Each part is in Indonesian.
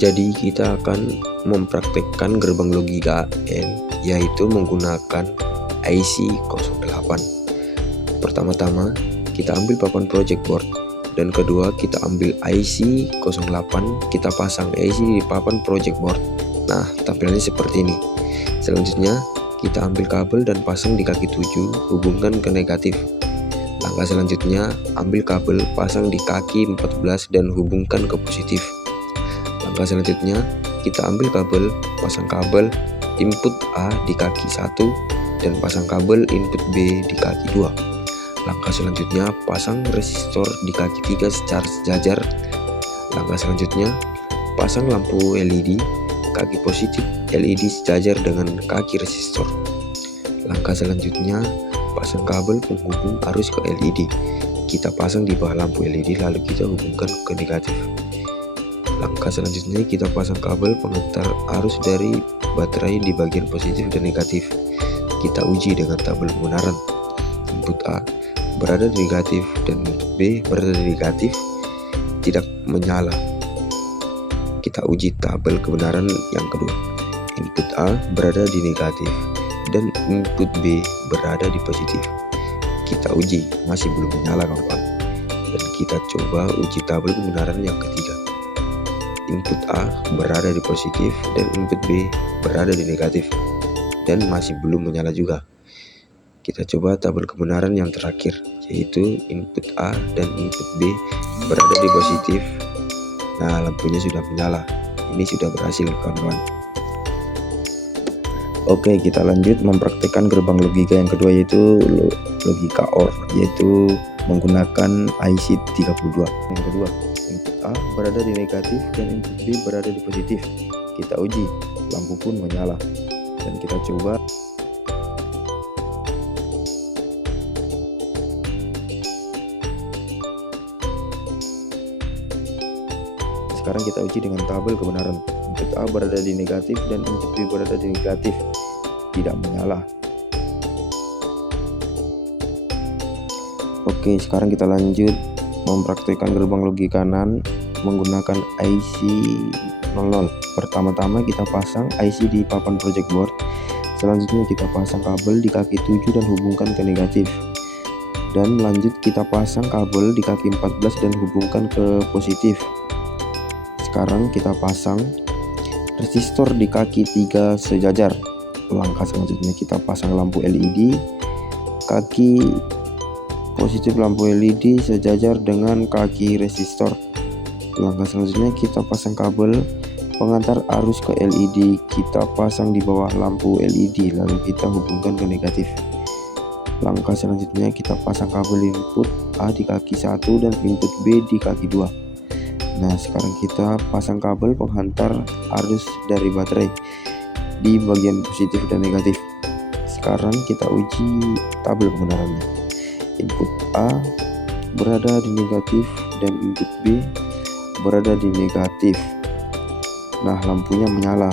Jadi kita akan mempraktekkan gerbang logika AND, yaitu menggunakan IC08. Pertama-tama kita ambil papan project board, dan kedua kita ambil IC08, kita pasang IC di papan project board. Nah, tampilannya seperti ini. Selanjutnya kita ambil kabel dan pasang di kaki 7, hubungkan ke negatif. Langkah selanjutnya ambil kabel, pasang di kaki 14 dan hubungkan ke positif. Langkah selanjutnya kita ambil kabel, pasang kabel input A di kaki 1 dan pasang kabel input B di kaki 2. Langkah selanjutnya pasang resistor di kaki 3 secara sejajar. Langkah selanjutnya pasang lampu LED kaki positif LED sejajar dengan kaki resistor. Langkah selanjutnya pasang kabel penghubung arus ke LED. Kita pasang di bawah lampu LED lalu kita hubungkan ke negatif. Langkah selanjutnya kita pasang kabel pengantar arus dari baterai di bagian positif dan negatif. Kita uji dengan tabel kebenaran. Input A berada di negatif dan input B berada di negatif, tidak menyala. Kita uji tabel kebenaran yang kedua. Input A berada di negatif dan input B berada di positif. Kita uji, masih belum menyala kawan-kawan. Dan kita coba uji tabel kebenaran yang ketiga. Input A berada di positif dan input B berada di negatif dan masih belum menyala juga. Kita coba tabel kebenaran yang terakhir, yaitu input A dan input B berada di positif. Nah, lampunya sudah menyala. Ini sudah berhasil kawan-kawan. Oke, kita lanjut mempraktekkan gerbang logika yang kedua, yaitu logika OR, yaitu menggunakan IC32. Yang kedua, input A berada di negatif dan input B berada di positif. Kita uji, lampu pun menyala. Dan kita coba sekarang kita uji dengan tabel kebenaran. Input A berada di negatif dan input B berada di negatif, tidak menyala. Oke, sekarang kita lanjut mempraktikkan gerbang logika kanan menggunakan IC00. Pertama-tama kita pasang IC di papan project board. Selanjutnya kita pasang kabel di kaki 7 dan hubungkan ke negatif. Dan lanjut kita pasang kabel di kaki 14 dan hubungkan ke positif. Sekarang kita pasang resistor di kaki 3 sejajar. Langkah selanjutnya kita pasang lampu LED kaki positif, lampu LED sejajar dengan kaki resistor. Langkah selanjutnya kita pasang kabel pengantar arus ke LED. Kita pasang di bawah lampu LED lalu kita hubungkan ke negatif. Langkah selanjutnya kita pasang kabel input A di kaki 1 dan input B di kaki 2. Nah, sekarang kita pasang kabel penghantar arus dari baterai di bagian positif dan negatif. Sekarang kita uji tabel kebenarannya. Input A berada di negatif dan input B berada di negatif. Nah, lampunya menyala.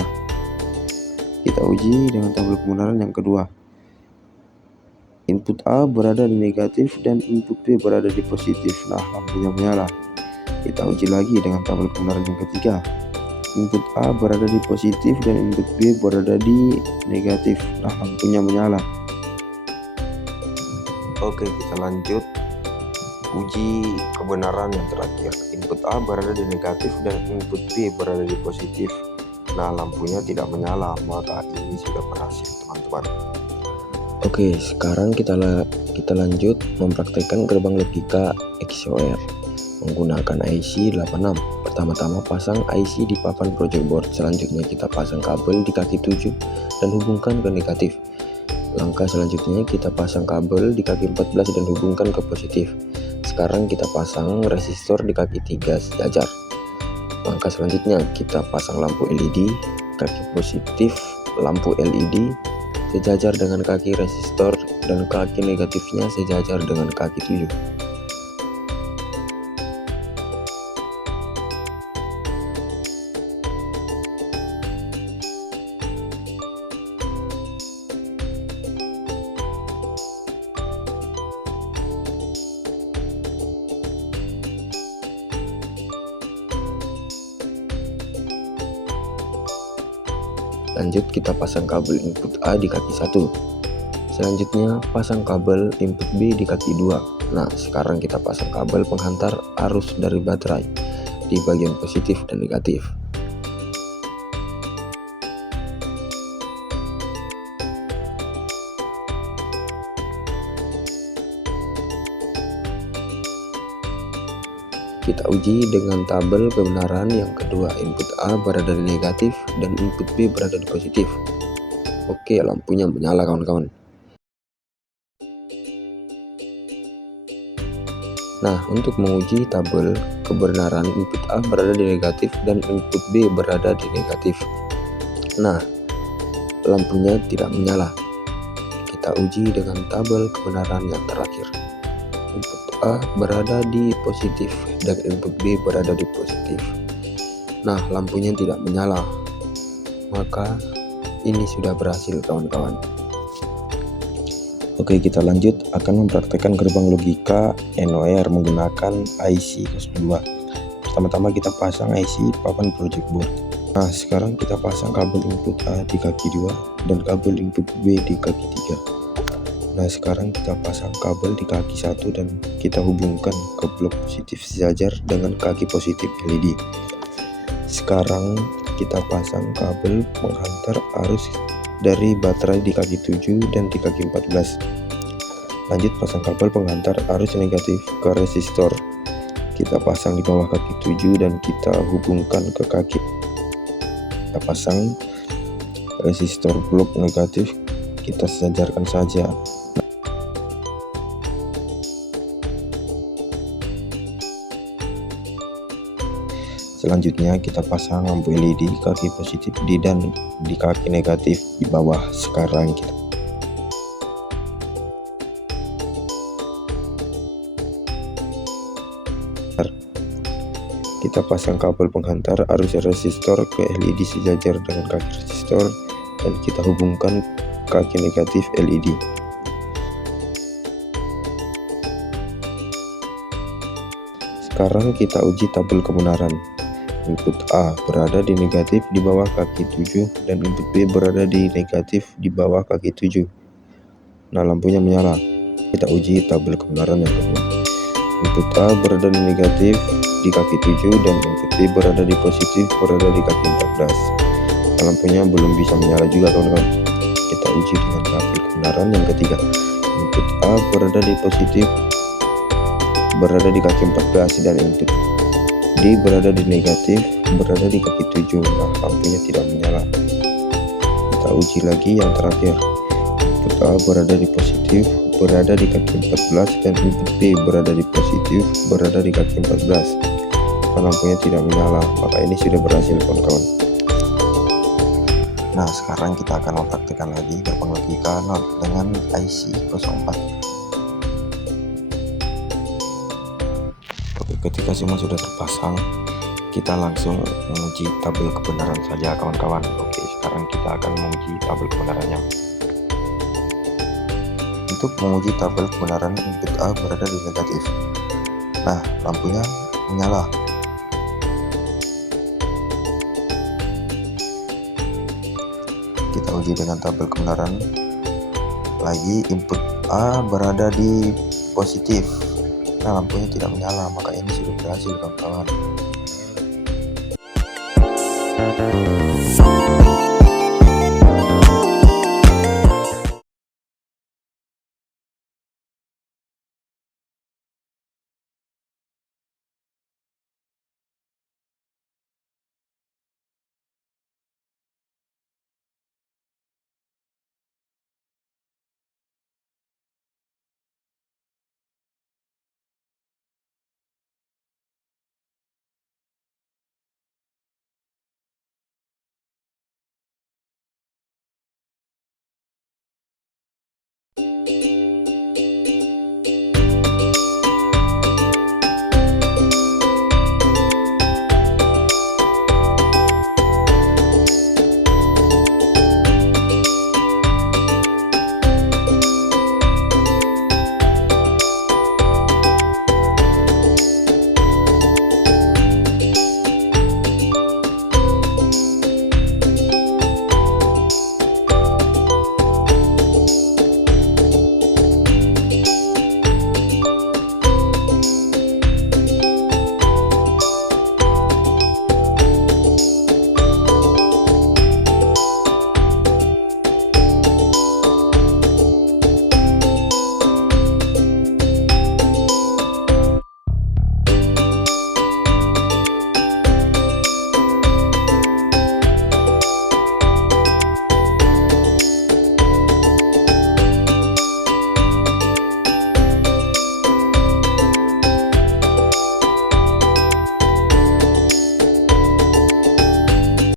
Kita uji dengan tabel kebenaran yang kedua. Input A berada di negatif dan input B berada di positif. Nah, lampunya menyala. Kita uji lagi dengan tabel kebenaran yang ketiga. Input A berada di positif dan input B berada di negatif. Nah, lampunya menyala. Oke, kita lanjut uji kebenaran yang terakhir. Input A berada di negatif dan input B berada di positif. Nah, lampunya tidak menyala, maka ini sudah berhasil teman-teman. Oke, sekarang kita lanjut mempraktekkan gerbang logika XOR menggunakan IC86. Pertama-tama pasang IC di papan project board. Selanjutnya kita pasang kabel di kaki 7 dan hubungkan ke negatif. Langkah selanjutnya kita pasang kabel di kaki 14 dan hubungkan ke positif. sekarang kita pasang resistor di kaki 3 sejajar. Langkah selanjutnya kita pasang lampu LED, kaki positif lampu LED sejajar dengan kaki resistor dan kaki negatifnya sejajar dengan kaki 7. Lanjut kita pasang kabel input A di kaki 1. Selanjutnya pasang kabel input B di kaki 2. Nah, sekarang kita pasang kabel penghantar arus dari baterai di bagian positif dan negatif. Kita uji dengan tabel kebenaran yang kedua, input A berada di negatif dan input B berada di positif. Oke, lampunya menyala kawan-kawan. Nah, untuk menguji tabel kebenaran input A berada di negatif dan input B berada di negatif. Nah, lampunya tidak menyala. Kita uji dengan tabel kebenaran yang terakhir. Input A berada di positif dan input B berada di positif. Nah, lampunya tidak menyala. Maka ini sudah berhasil kawan-kawan. Oke, kita lanjut akan mempraktekkan gerbang logika NOR menggunakan IC 02. Pertama-tama kita pasang IC papan project board. Nah, sekarang kita pasang kabel input A di kaki 2 dan kabel input B di kaki 3. Nah, sekarang kita pasang kabel di kaki 1 dan kita hubungkan ke blok positif sejajar dengan kaki positif LED. Sekarang kita pasang kabel penghantar arus dari baterai di kaki 7 dan di kaki 14. Lanjut pasang kabel penghantar arus negatif ke resistor. Kita pasang di bawah kaki 7 dan kita hubungkan ke kaki. Kita pasang resistor blok negatif, kita sejajarkan saja. Selanjutnya kita pasang lampu LED kaki positif dan di kaki negatif di bawah. Sekarang kita pasang kabel penghantar arus resistor ke LED sejajar dengan kaki resistor dan kita hubungkan kaki negatif LED. Sekarang kita uji tabel kebenaran. Input A berada di negatif di bawah kaki 7 dan input B berada di negatif di bawah kaki 7. Nah, lampunya menyala. Kita uji tabel kebenaran yang kedua. Input A berada di negatif di kaki 7 dan input B berada di positif berada di kaki 14. Nah, lampunya belum bisa menyala juga kawan-kawan. Kita uji dengan tabel kebenaran yang ketiga. Input A berada di positif berada di kaki 14 dan input D berada di negatif berada di kaki 7. Nah, lampunya tidak menyala. Kita uji lagi yang terakhir. Input A berada di positif berada di kaki 14 dan input B berada di positif berada di kaki 14. Nah, lampunya tidak menyala. Maka ini sudah berhasil kawan-kawan. Nah, sekarang kita akan mempraktikkan lagi gerbang logika dengan IC 04. Ketika semua sudah terpasang, kita langsung menguji tabel kebenaran saja kawan-kawan. Oke, sekarang kita akan menguji tabel kebenarannya. Untuk menguji tabel kebenaran input A berada di negatif. Nah, lampunya menyala. Kita uji dengan tabel kebenaran lagi, input A berada di positif. Nah, lampunya tidak menyala. Maka ini sudah berhasil kawan-kawan.